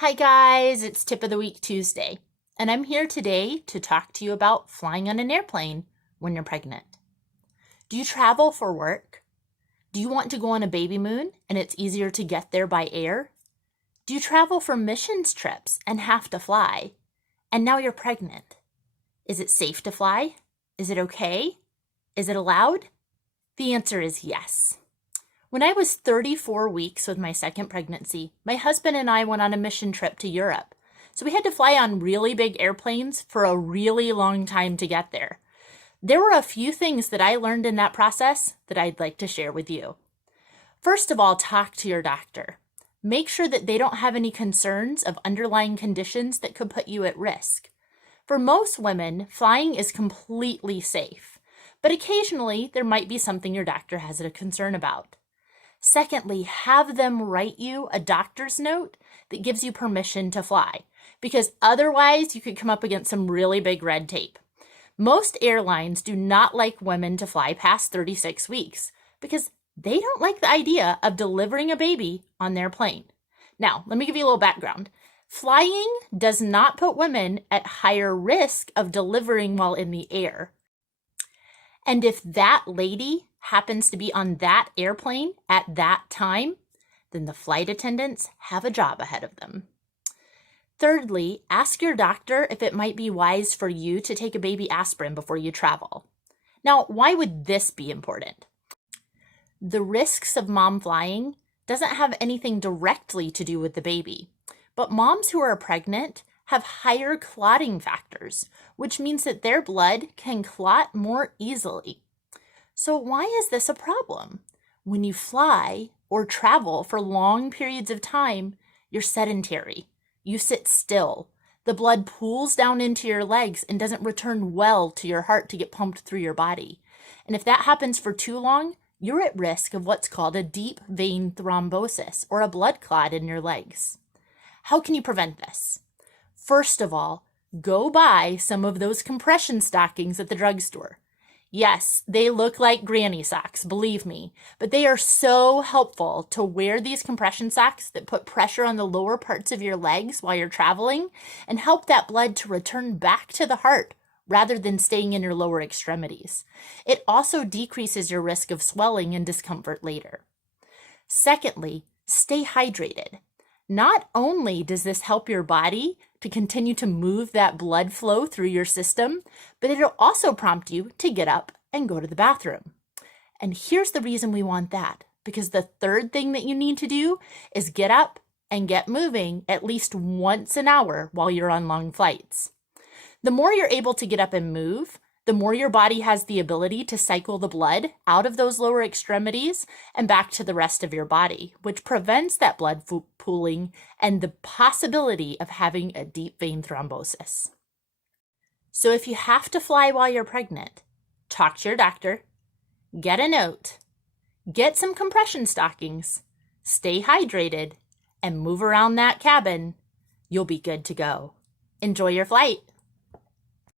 Hi guys, it's Tip of the Week Tuesday, and I'm here today to talk to you about flying on an airplane when you're pregnant. Do you travel for work? Do you want to go on a baby moon and it's easier to get there by air? Do you travel for missions trips and have to fly? And now you're pregnant. Is it safe to fly? Is it okay? Is it allowed? The answer is yes. When I was 34 weeks with my second pregnancy, my husband and I went on a mission trip to Europe. So we had to fly on really big airplanes for a really long time to get there. There were a few things that I learned in that process that I'd like to share with you. First of all, talk to your doctor. Make sure that they don't have any concerns of underlying conditions that could put you at risk. For most women, flying is completely safe, but occasionally there might be something your doctor has a concern about. Secondly, have them write you a doctor's note that gives you permission to fly, because otherwise you could come up against some really big red tape. Most airlines do not like women to fly past 36 weeks because they don't like the idea of delivering a baby on their plane. Now, let me give you a little background. Flying does not put women at higher risk of delivering while in the air. And if that lady happens to be on that airplane at that time, then the flight attendants have a job ahead of them. Thirdly, ask your doctor if it might be wise for you to take a baby aspirin before you travel. Now, why would this be important? The risks of mom flying doesn't have anything directly to do with the baby, but moms who are pregnant have higher clotting factors, which means that their blood can clot more easily. So why is this a problem? When you fly or travel for long periods of time, you're sedentary. You sit still. The blood pools down into your legs and doesn't return well to your heart to get pumped through your body. And if that happens for too long, you're at risk of what's called a deep vein thrombosis or a blood clot in your legs. How can you prevent this? First of all, go buy some of those compression stockings at the drugstore. Yes, they look like granny socks, believe me, but they are so helpful to wear these compression socks that put pressure on the lower parts of your legs while you're traveling and help that blood to return back to the heart rather than staying in your lower extremities. It also decreases your risk of swelling and discomfort later. Secondly, stay hydrated. Not only does this help your body to continue to move that blood flow through your system, but it'll also prompt you to get up and go to the bathroom. And here's the reason we want that, because the third thing that you need to do is get up and get moving at least once an hour while you're on long flights. The more you're able to get up and move, the more your body has the ability to cycle the blood out of those lower extremities and back to the rest of your body, which prevents that blood pooling and the possibility of having a deep vein thrombosis. So if you have to fly while you're pregnant, talk to your doctor, get a note, get some compression stockings, stay hydrated, and move around that cabin. You'll be good to go. Enjoy your flight.